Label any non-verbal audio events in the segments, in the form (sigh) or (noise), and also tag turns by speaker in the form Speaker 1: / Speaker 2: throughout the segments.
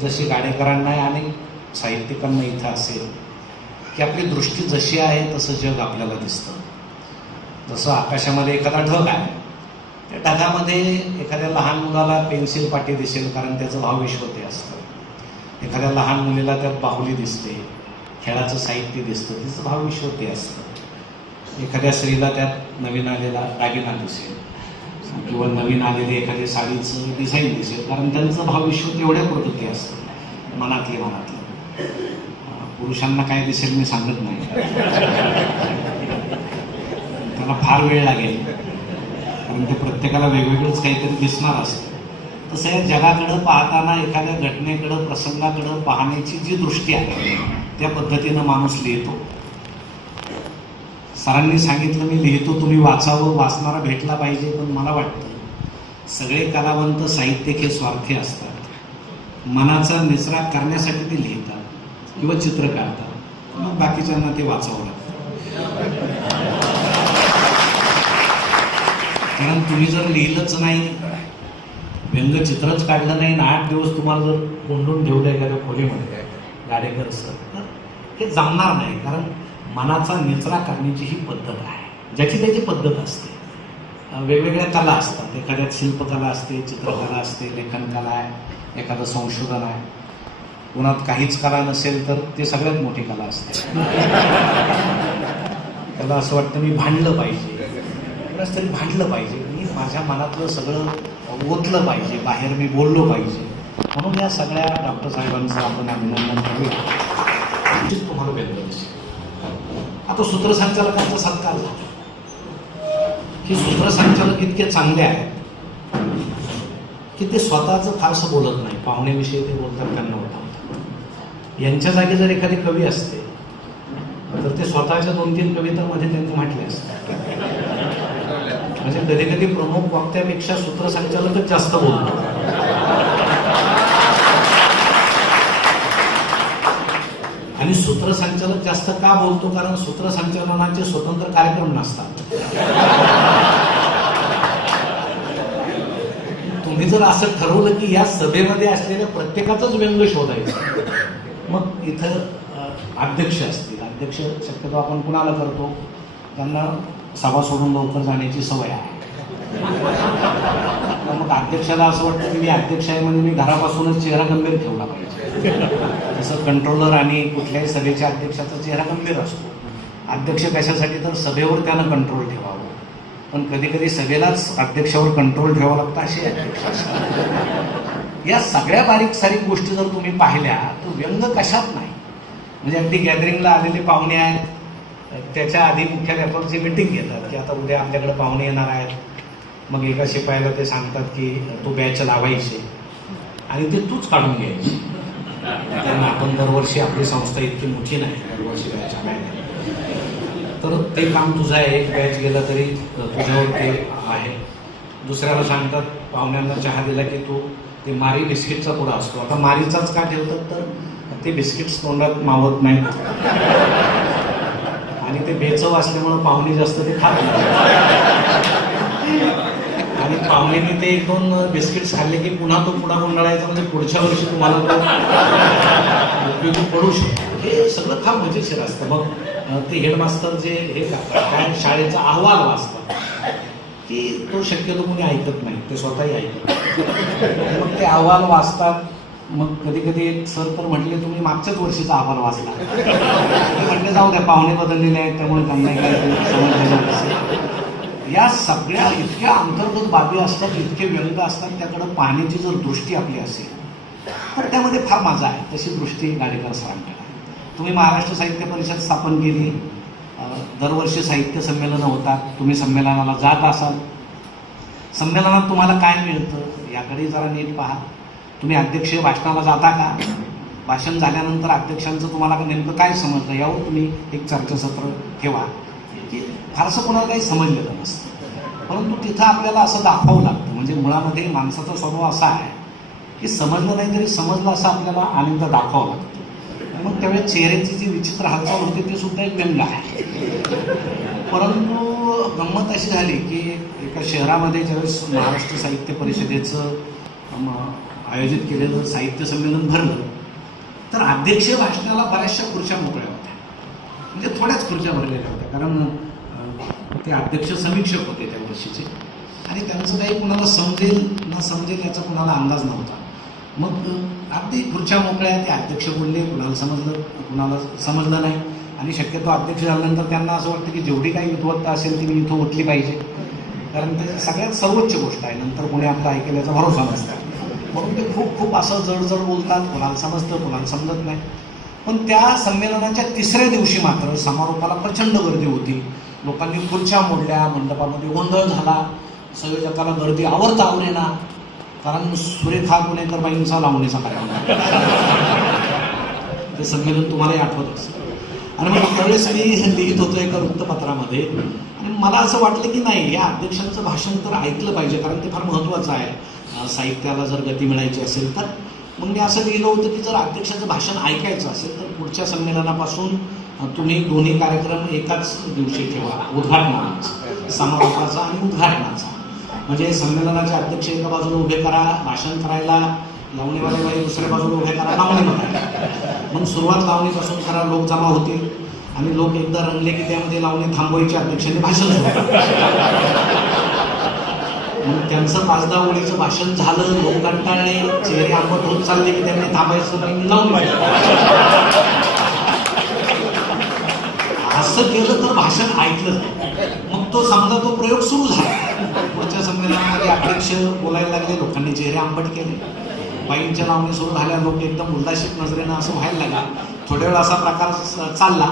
Speaker 1: जशी गाडेकरांना आणि साहित्यिकांना इथं असेल की आपली दृष्टी जशी आहे तसं जग आपल्याला दिसतं. जसं आकाशामध्ये एखादा ढग आहे त्या ढगामध्ये एखाद्या लहान मुलाला पेन्सिल पाठी दिसेल कारण त्याचं भावविश्व ते असतं. एखाद्या लहान मुलीला त्यात बाहुली दिसते खेळाचं साहित्य दिसतं तिचं भावविश्व ते असतं. एखाद्या स्त्रीला त्यात नवीन आलेला दागिना दिसेल. किंवा नवीन आलेली एखाद्या साडीचं डिझाईन दिसेल कारण त्यांचं भावविश्व तेवढ्या पुरतं असतं मनातले मनातले. पुरुषांना काय दिसेल मी सांगत नाही. त्याला फार वेळ लागेल कारण ते प्रत्येकाला वेगवेगळंच काहीतरी दिसणार असतं. तसं या जगाकडं पाहताना एखाद्या घटनेकडं प्रसंगाकडं पाहण्याची जी दृष्टी आहे त्या पद्धतीनं माणूस लिहितो. सरांनी सांगितलं मी लिहितो तुम्ही वाचावं वाचणारा भेटला पाहिजे पण मला वाटतं सगळे कलावंत साहित्यिक हे स्वार्थी असतात. मनाचा निचरा करण्यासाठी ते लिहितात किंवा चित्र काढतात. मग बाकीच्यांना ते वाचावं लागतं. कारण तुम्ही जर लिहिलंच नाही व्यंगचित्रच काढलं नाही आणि आठ दिवस तुम्हाला जर कोंडून ठेवलं एखाद्या खोलीमध्ये गाडेकर सर तर हे जमणार नाही. कारण मनाचा निचरा करण्याची ही पद्धत आहे. ज्याची त्याची पद्धत असते. वेगवेगळ्या कला असतात. एखाद्यात शिल्पकला असते चित्रकला असते लेखनकला आहे एखादं संशोधन आहे. कुणात काहीच कला नसेल तर ते सगळ्यात मोठी कला असते. त्याला असं वाटतं मी भांडलं पाहिजे. एवढंच तरी भांडलं पाहिजे. मी माझ्या मनातलं सगळं ओतलं पाहिजे. बाहेर मी बोललो पाहिजे. म्हणून या सगळ्या डॉक्टर साहेबांचं आपण अभिनंदन करूया. तुम्हाला व्यक्त आता सूत्रसंचालकांचा सत्कार झाला. की सूत्रसंचालक इतके चांगले आहेत की ते स्वतःचं फारसं बोलत नाही. पाहुण्याविषयी ते बोलतात त्यांना होता यांच्या जागी जर एखादी कवी असते तर ते स्वतःच्या दोन तीन कवितांमध्ये त्यांनी म्हटले असते. म्हणजे कधी कधी प्रमुख वक्त्यापेक्षा सूत्रसंचालकच जास्त बोलतात. आणि सूत्रसंचालक जास्त का बोलतो? कारण सूत्रसंचालनाचे स्वतंत्र कार्यक्रम नसतात. तुम्ही जर असं ठरवलं की या सभेमध्ये असलेल्या प्रत्येकाचाच व्यंग शोधायचं मग इथं अध्यक्ष असतील. अध्यक्ष शक्यतो आपण कुणाला करतो? त्यांना सभा सोडून लवकर जाण्याची सवय आहे. तर मग अध्यक्षाला असं वाटतं की मी अध्यक्ष आहे म्हणजे मी घरापासूनच चेहरा गंभीर ठेवला पाहिजे. जसं कंट्रोलर आणि कुठल्याही सभेच्या अध्यक्षाचा चेहरा गंभीर असतो. अध्यक्ष कशासाठी तर सभेवर त्यानं कंट्रोल ठेवावं. पण कधी कधी सभेलाच अध्यक्षावर कंट्रोल ठेवावं लागतं असे अध्यक्ष असतात या सगळ्या बारीक सारीक गोष्टी जर तुम्ही पाहिल्या तर व्यंग कशात नाही. म्हणजे अगदी गॅदरिंगला आलेले पाहुणे आहेत. त्याच्या आधी मुख्य जी मिटिंग घेतात की आता उद्या आमच्याकडे पाहुणे येणार आहेत. मग एका शिपायाला ते सांगतात की तो बॅच लावायचे. आणि ते तूच काढून घ्यायची. त्यांना आपण दरवर्षी आपली संस्था इतकी मोठी नाही दरवर्षी बॅच तर ते काम तुझं आहे एक बॅच गेला तरी तुझ्यावर ते आहे. दुसऱ्याला सांगतात पाहुण्यांना चहा दिला की तू ते मारी बिस्किटचा पुडा असतो. आता मारीचाच का ठेवतात तर? ते बिस्किट्स तोंडात मावत नाहीत. आणि ते बेचव असल्यामुळं पाहुणे जास्त ते खात आणि पाहुण्यांनी ते एक दोन बिस्किट खाल्ले की पुन्हा तो पुन्हा गुंडाळायचा म्हणजे पुढच्या वर्षी तुम्हाला तो उपयोगी पडू शकतो. हे सगळं फार मजेशीर असतं. मग ते हेडमास्तर जे हे काय शाळेचा अहवाल वाचतात की तो शक्यतो कोणी ऐकत नाही. ते स्वतःही ऐकत मग ते अहवाल वाचतात. मग कधी कधी एक सर तर म्हटले तुम्ही मागच्याच वर्षीचा अहवाल वाचला. म्हटले जाऊ द्या पाहुणे बदललेले आहेत त्यामुळे त्यांना काय समज या सगळ्या इतक्या अंतर्गत बाबी असतात इतके व्यंग असतात त्याकडं पाहण्याची जर दृष्टी आपली असेल तर त्यामध्ये फार मजा आहे. तशी दृष्टी गाडेकर सरांकडे आहे. तुम्ही महाराष्ट्र साहित्य परिषद स्थापन केली. दरवर्षी साहित्य संमेलनं होतात. तुम्ही संमेलनाला जात असाल. संमेलनात तुम्हाला काय मिळतं याकडे जरा नीट पहा. तुम्ही अध्यक्ष भाषणाला जाता का? भाषण झाल्यानंतर अध्यक्षांचं तुम्हाला नेमकं काय समजलं यावर तुम्ही एक चर्चासत्र ठेवा. फारसं कोणाला काही समजलेलं नसतं. परंतु तिथं आपल्याला असं दाखवावं लागतं. म्हणजे मुळामध्ये माणसाचा स्वभाव असा आहे की समजलं नाही तरी समजलं असं आपल्याला आनंद दाखवावं लागतं. मग त्यावेळेस चेहऱ्याची जी विचित्र हालचाल होते ते सुद्धा एक व्यंग आहे. परंतु गंमत अशी झाली की एका शहरामध्ये ज्यावेळेस महाराष्ट्र साहित्य परिषदेचं आयोजित केलेलं साहित्य संमेलन भरलं तर अध्यक्षीय भाषणाला बऱ्याचशा खुर्च्या मोकळ्या होत्या. म्हणजे थोड्याच खुर्च्या भरलेल्या होत्या. कारण ते अध्यक्ष समीक्षक होते त्या वर्षीचे. आणि त्यांचं काही कुणाला समजेल न समजेल याचा कुणाला अंदाज नव्हता. मग अगदी खुर्च्या मोकळ्या ते अध्यक्ष बोलले कुणाला समजलं कुणाला समजलं नाही. आणि शक्यतो अध्यक्ष झाल्यानंतर त्यांना असं वाटतं की जेवढी काही विद्वत्ता असेल ती मी इथं उठली पाहिजे. कारण ते सगळ्यात सर्वोच्च गोष्ट आहे. नंतर कोणी आपलं ऐकेल याचा भरोसा नसतात म्हणून ते खूप खूप असं जड बोलतात. कोणाला समजतं कोणाला समजत नाही. पण त्या संमेलनाच्या तिसऱ्या दिवशी मात्र समारोपाला प्रचंड गर्दी होती. लोकांनी खुर्च्या मोडल्या मंडपामध्ये गोंधळ झाला. संयोजकाला गर्दी आवडता आवडेना कारण सुरेखा गुणेकर बाईंचा लावणीचा कार्यक्रम ते संमेलन तुम्हालाही आठवत असेल. आणि मग त्यावेळेस मी लिहित होतो एका वृत्तपत्रामध्ये. आणि मला असं वाटलं की नाही या अध्यक्षांचं भाषण तर ऐकलं पाहिजे कारण ते फार महत्त्वाचं आहे. साहित्याला जर गती मिळायची असेल तर. मग मी असं लिहिलं होतं की जर अध्यक्षाचं भाषण ऐकायचं असेल तर पुढच्या संमेलनापासून तुम्ही दोन्ही कार्यक्रम एकाच दिवशी ठेवा उद्घाटनाचा समारोपाचा आणि उद्घाटनाचा म्हणजे संमेलनाचे अध्यक्ष एका बाजूला उभे करा भाषण करायला लावणीवाले बाई दुसऱ्या बाजूला उभे करा लावणी म्हणायला. मग सुरुवात लावणीपासून करा लोक जमा होतील आणि लोक एकदा रंगले की त्यामध्ये लावणी थांबवायची अध्यक्षांनी भाषण मग त्यांचं पाच दहा ओळीचं भाषण झालं लोक कंटाळले चेहरे आंबट होत चालले की त्यांनी थांबायचं नाही लावून असं केलं तर भाषण ऐकलं मग तो समजा तो प्रयोग सुरू झाला. पुढच्या संमेलनामध्ये अध्यक्ष बोलायला लागले लोकांनी चेहरे आंबट केले. बाईंच्या लावणी सुरू झाल्या लोक एकदम उल्लासित नजरेनं असं व्हायला लागला. थोड्या वेळ असा प्रकार चालला.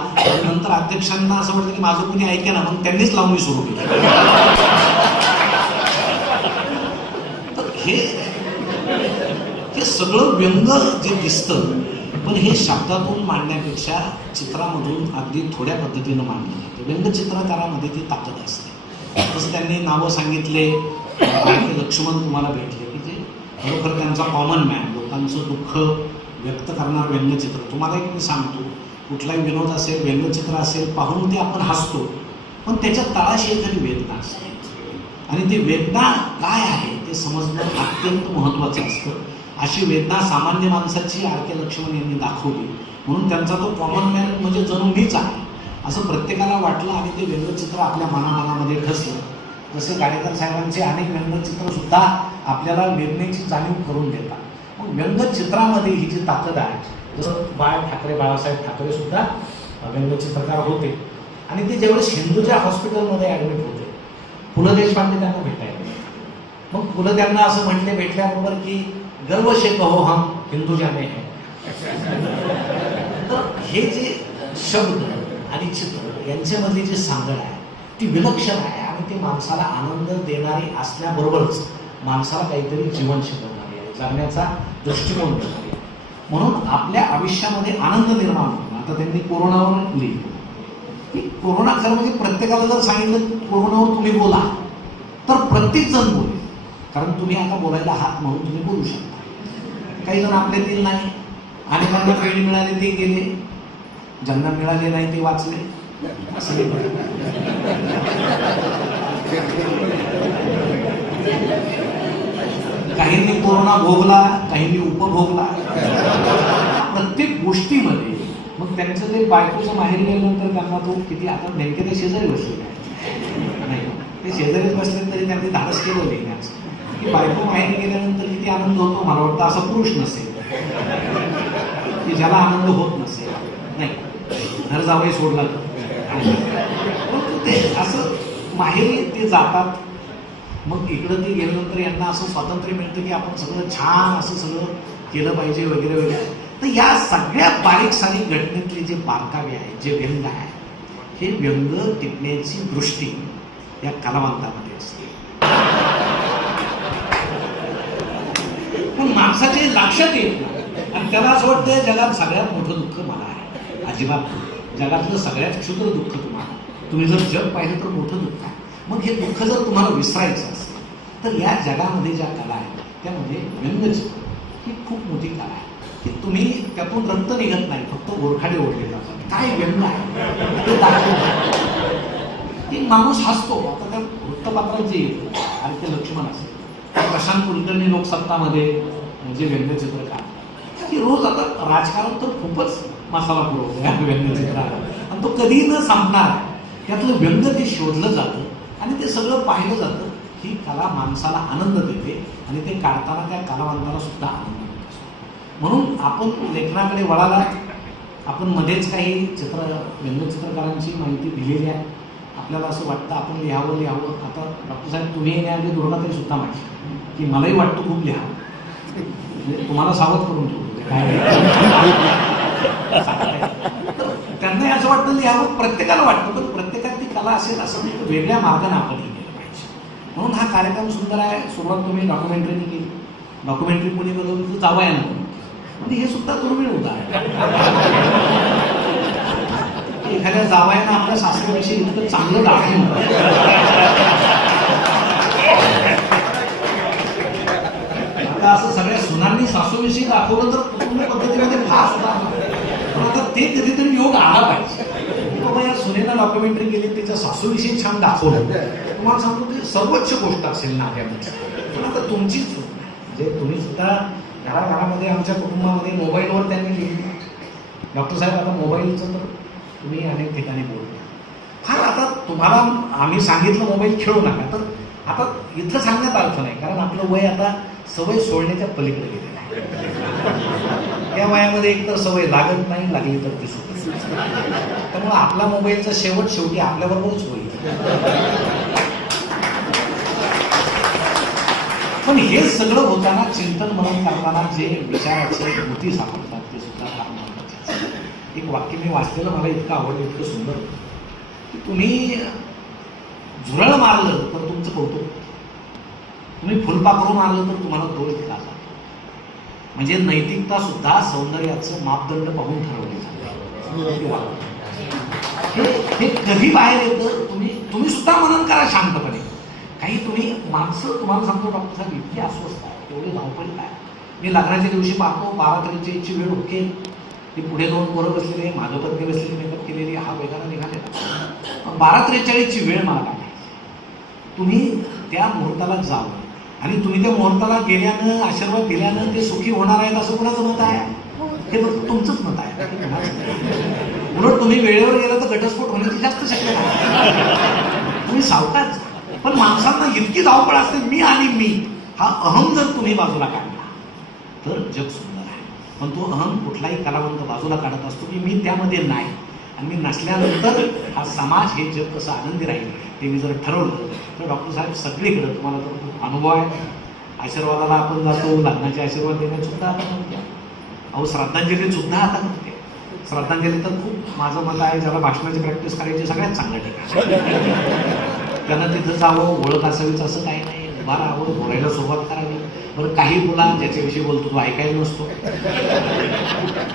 Speaker 1: नंतर अध्यक्षांना असं वाटतं की माझं कोणी ऐके ना मग त्यांनीच लावणी सुरू केली. तर हे हे सगळं व्यंग जे दिसतं पण हे शब्दातून मांडण्यापेक्षा चित्रामधून अगदी थोड्या पद्धतीनं मांडलं जातं. व्यंगचित्रकारामध्ये ती ताकद असते. तसं त्यांनी नावं सांगितले लक्ष्मण तुम्हाला भेटले की ते खरोखर त्यांचा कॉमन मॅन लोकांचं दुःख व्यक्त करणार व्यंगचित्र तुम्हाला एक मी सांगतो कुठलाही विनोद असेल व्यंगचित्र असेल पाहून ते आपण हसतो पण त्याच्या तळाशी एखादी वेदना असते. आणि ती वेदना काय आहे ते समजणं अत्यंत महत्त्वाचं असतं. अशी वेदना सामान्य माणसाची आर के लक्ष्मण यांनी दाखवली. म्हणून त्यांचा तो कॉमन मॅन म्हणजे जणू मीच आहे. असं प्रत्येकाला वाटलं आणि ते व्यंगचित्र आपल्या मनामनामध्ये ठसलं जसे गाडेकर साहेबांचे अनेक व्यंगचित्रसुद्धा आपल्याला वेदनेची जाणीव करून देतात. मग व्यंगचित्रामध्ये ही जी ताकद आहे जसं बाळ ठाकरे बाळासाहेब ठाकरे सुद्धा व्यंगचित्रकार होते. आणि ते ज्यावेळेस हिंदूच्या हॉस्पिटलमध्ये ॲडमिट होते पु ल देशपांडे त्यांना भेटायला मग पु ल त्यांना असं म्हणले भेटल्याबरोबर की गर्व से कहो हम हिंदू जाने हैं तर हे जे शब्द आणि चित्र यांच्यामधली जी सांगड आहे ती विलक्षण आहे आणि ती माणसाला आनंद देणारी असल्याबरोबरच माणसाला काहीतरी जीवन शिकवणारी आहे जगण्याचा दृष्टिकोन देणारी आहे. म्हणून आपल्या आयुष्यामध्ये आनंद निर्माण होतो. आता त्यांनी कोरोनावर लिहिलं. की कोरोना खरं म्हणजे प्रत्येकाला जर सांगितलं कोरोनावर तुम्ही बोला. तर प्रत्येक जण बोलेल. कारण तुम्ही आता बोलायला हात म्हणून तुम्ही बोलू शकता. काही जण आपल्यातील नाही. आणि अनेकांना वेळ मिळाली ते गेले. ज्यांना मिळाले नाही ते वाचले. असं काहींनी कोरोना भोगला काहींनी उपभोगला. प्रत्येक गोष्टीमध्ये मग त्यांचं ते बायकोचं माहेर गेल्यानंतर त्यांना तो किती आता नेमके ते शेजारी बसले. नाही ते शेजारीच बसले तरी त्यांनी धाडस केलं लिहिण्याचं की बायको माहेर गेल्यानंतर किती आनंद होतो मला वाटतं असा पुरुष नसेल. की ज्याला आनंद होत नसेल. नाही घर जावई सोडला. परंतु ते असं माहेरी ते जातात. मग इकडं ते गेल्यानंतर यांना असं स्वातंत्र्य मिळतं की आपण सगळं छान असं सगळं केलं पाहिजे वगैरे वगैरे. तर या सगळ्या बारीक सारीक घटनेतले जे बारकावे आहेत जे व्यंग आहे हे व्यंग टिपण्याची दृष्टी या कलावंतामध्ये असते पण माणसाचे लक्षात येत नाही. आणि त्याला असं वाटतं जगात सगळ्यात मोठं दुःख मला आहे. अजिबात जगातलं सगळ्यात क्षुद्र दुःख तुम्हाला तुम्ही जर जग पाहिलं तर मोठं दुःख आहे. मग हे दुःख जर तुम्हाला विसरायचं असेल तर या जगामध्ये ज्या कला आहेत त्यामध्ये व्यंगचित्र ही खूप मोठी कला आहे. की तुम्ही त्यातून रक्त निघत नाही फक्त गोरखाडे ओढले जातात. काय व्यंग आहे? ते माणूस हसतो आता त्या वृत्तपात्रात जे येतं आणि ते लक्ष्मण असेल प्रशांत कुलकर्णी लोकसत्तामध्ये म्हणजे व्यंगचित्रकार की रोज आता राजकारण तर खूपच मसाला पुरवतो या व्यंगचित्राला आणि तो कधी न संपणार त्यातलं व्यंग ते शोधलं जातं आणि ते सगळं पाहिलं जातं. ही कला माणसाला आनंद देते आणि ते काढताना त्या कलावंताला सुद्धा आनंद देत. म्हणून आपण लेखनाकडे वळाला आपण मध्येच काही चित्र व्यंगचित्रकारांची माहिती दिलेली आहे. आपल्याला असं वाटतं आपण लिहावं लिहावं. आता डॉक्टर साहेब तुम्ही येण्याआधी दुर्गाताई सुद्धा माहिती की मलाही वाटतं खूप लिहावं. म्हणजे तुम्हाला सावध करून ठेवतो. म्हणजे त्यांनाही असं वाटतं लिहावं प्रत्येकाला वाटतं पण प्रत्येकात ती कला असेल असं नाही वेगळ्या मार्गाने आपण लिहिलेलं पाहिजे. म्हणून हा कार्यक्रम सुंदर आहे. सुरुवात तुम्ही डॉक्युमेंटरीने केली. डॉक्युमेंटरी कोणी बनवली तर जावं म्हणजे हे सुद्धा दुर्मिळ होत आहे. एखाद्या जावायनं आपल्या सासऱ्याविषयी इतकं चांगलं दाखवलं आता असं सगळ्या सुनांनी सासूविषयी दाखवलं तर कुटुंब पद्धतीमध्ये फार सुधारणा पण आता ते कधीतरी योग आला पाहिजे. बाबा या सुनेनं डॉक्युमेंटरी केली त्याच्या सासूविषयी छान दाखवलं. तुम्हाला सांगतो ते सर्वोच्च गोष्ट असेल नात्यामध्ये पण आता तुमचीच म्हणजे तुम्ही सुद्धा घराघरामध्ये आमच्या कुटुंबामध्ये मोबाईलवर त्यांनी लिहिली. डॉक्टर साहेब आता मोबाईलचं तर तुम्ही अनेक ठिकाणी बोलतो. फार आता तुम्हाला आम्ही सांगितलं मोबाईल खेळू नका तर आता इथं सांगण्यात अर्थ नाही कारण आपलं वय आता सवय सोडण्याच्या पलीकडे गेलेलं आहे. त्या वयामध्ये एकतर सवय लागत नाही लागली तर ती त्यामुळे आपला मोबाईलचा शेवट शेवटी आपल्याबरोबरच होईल. पण हे सगळं होताना चिंतन मनन करताना जे विचाराचे कृती सापडतात ते सुद्धा एक वाक्य मी वाचलेलं मला इतकं आवडलं इतकं सुंदर. की तुम्ही झुरळ मारलं तर तुमचं कौतुक. तुम्ही फुलपाखरू मारलं तर तुम्हाला दोष दिला जातो. म्हणजे नैतिकता सुद्धा सौंदर्याचं मापदंड पाहून ठरवली हे हे कधी बाहेर येतं तुम्ही तुम्ही सुद्धा मनन करा शांतपणे. काही तुम्ही माणसं तुम्हाला सांगतो डॉक्टर साहेब इतकी अस्वस्थ आहे एवढी धावपळी काय? मी लग्नाच्या दिवशी पाहतो बारा तारीखची वेळ ओके ती पुढे दोन पोरं बसलेली माझं पत्नी बसलेली मेकअप केलेली हा वेगाला निघालेला बारा त्रेचाळीसची वेळ मला काय तुम्ही त्या मुहूर्ताला जावं आणि तुम्ही त्या मुहूर्ताला गेल्यानं आशीर्वाद दिल्यानं ते सुखी होणार आहेत असं कुणाचं मत आहे? हे फक्त तुमचंच मत आहे. उलट तुम्ही वेळेवर गेला तर घटस्फोट होण्याची जास्त शक्यता आहे. तुम्ही सावकाच. पण माणसांना इतकी धावपळ असते मी आणि मी. हा अहम जर तुम्ही बाजूला काढला तर जग सुंदर पण तो अहम कुठलाही कलावंत बाजूला काढत असतो की मी त्यामध्ये नाही. आणि मी नसल्यानंतर हा समाज हे जग कसं आनंदी राहील ते मी जर ठरवलं तर डॉक्टर साहेब सगळीकडं तुम्हाला तर खूप अनुभव आहे. आशीर्वादाला आपण जातो लग्नाचे आशीर्वाद देण्यासुद्धा आता नव्हत्या अहो श्रद्धांजलीसुद्धा आता नव्हते श्रद्धांजली तर खूप माझं मत आहे ज्याला भाषणाची प्रॅक्टिस करायची सगळ्यात चांगलं ठिकाण त्यांना तिथं जावं ओळख असावीच असं काही नाही. उभा राहावं बोलायला सुरुवात करावी. बरं काही मुलां ज्याच्याविषयी बोलतो तो ऐकायला नसतो.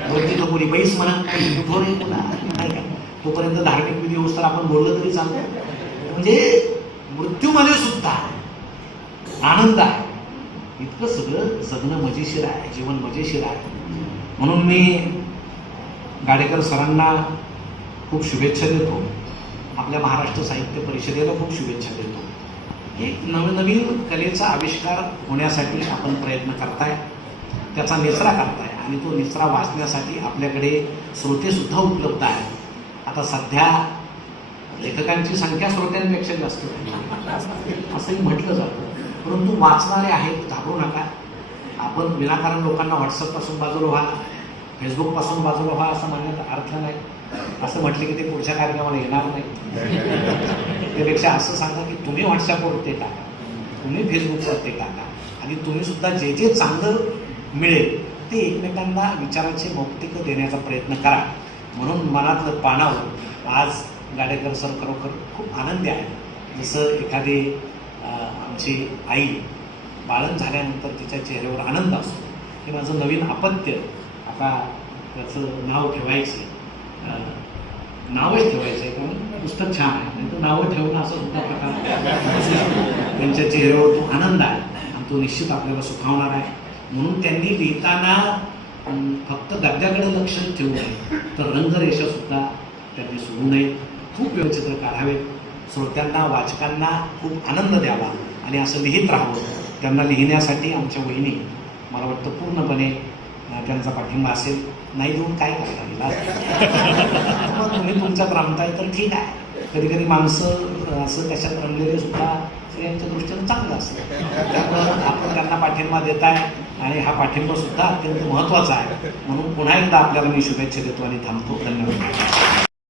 Speaker 1: बरं तिथं कोणी बैस म्हणा नाही नाही का? तोपर्यंत धार्मिक विधी होस तर आपण बोललं तरी चालतं. म्हणजे मृत्यूमध्ये सुद्धा आनंद आहे. इतकं सगळं जगणं मजेशीर आहे जीवन मजेशीर आहे. म्हणून मी गाडेकर सरांना खूप शुभेच्छा देतो. आपल्या महाराष्ट्र साहित्य परिषदेला खूप शुभेच्छा देतो. एक नवनवीन कलेचा आविष्कार होण्यासाठी आपण प्रयत्न करताय. त्याचा निचरा करताय आणि तो निचरा वाचण्यासाठी आपल्याकडे श्रोतेसुद्धा उपलब्ध आहेत. आता सध्या लेखकांची संख्या श्रोत्यांपेक्षा जास्त असंही म्हटलं जातं. परंतु वाचणारे आहेत घाबरू नका. आपण विनाकारण लोकांना व्हॉट्सअपपासून बाजूला व्हा फेसबुकपासून बाजूला व्हा असं म्हणण्याचा अर्थ नाही. असं म्हटलं की ते पुढच्या कार्यक्रमाला येणार नाही. त्यापेक्षा असं सांगा की तुम्ही व्हॉट्सअपवरती टाका तुम्ही फेसबुकवरती टाका आणि तुम्ही सुद्धा जे जे चांगलं मिळेल ते एकमेकांना विचाराचे मौक्तिक देण्याचा प्रयत्न करा. म्हणून मनातलं पानावर आज गाडेकर सर खरोखर खूप आनंदी आहे जसं एखादी आमची आई बाळण झाल्यानंतर तिच्या चेहऱ्यावर आनंद असतो. हे माझं नवीन अपत्य. आता त्याचं नाव ठेवायचं नावच ठेवायचं आहे कारण पुस्तक छान आहे. नाही तर नावं ठेवणं असं सुद्धा प्रकार त्यांच्या चेहऱ्यावर तो आनंद आहे. आणि तो निश्चित आपल्याला सुखावणार आहे. म्हणून त्यांनी लिहिताना फक्त गद्याकडे लक्ष ठेवू नये तर रंगरेषा सुद्धा त्यांनी सोडू नये. खूप व्यवचित्र काढावेत श्रोत्यांना वाचकांना खूप आनंद द्यावा. आणि असं लिहित राहावं. त्यांना लिहिण्यासाठी आमच्या वहिनी मला वाटतं पूर्णपणे त्यांचा पाठिंबा असेल नाही देऊन काय करता येईल (laughs) मग तुम्ही तुमच्यात रमताय तर ठीक आहे. कधी कधी माणसं असं त्याच्यात रमलेले सुद्धा स्त्रियांच्या दृष्टीनं चांगलं असतं. त्यामुळं आपण त्यांना पाठिंबा देताय आणि हा पाठिंबा सुद्धा अत्यंत महत्त्वाचा आहे. म्हणून पुन्हा एकदा आपल्याला मी शुभेच्छा देतो आणि थांबतो. धन्यवाद.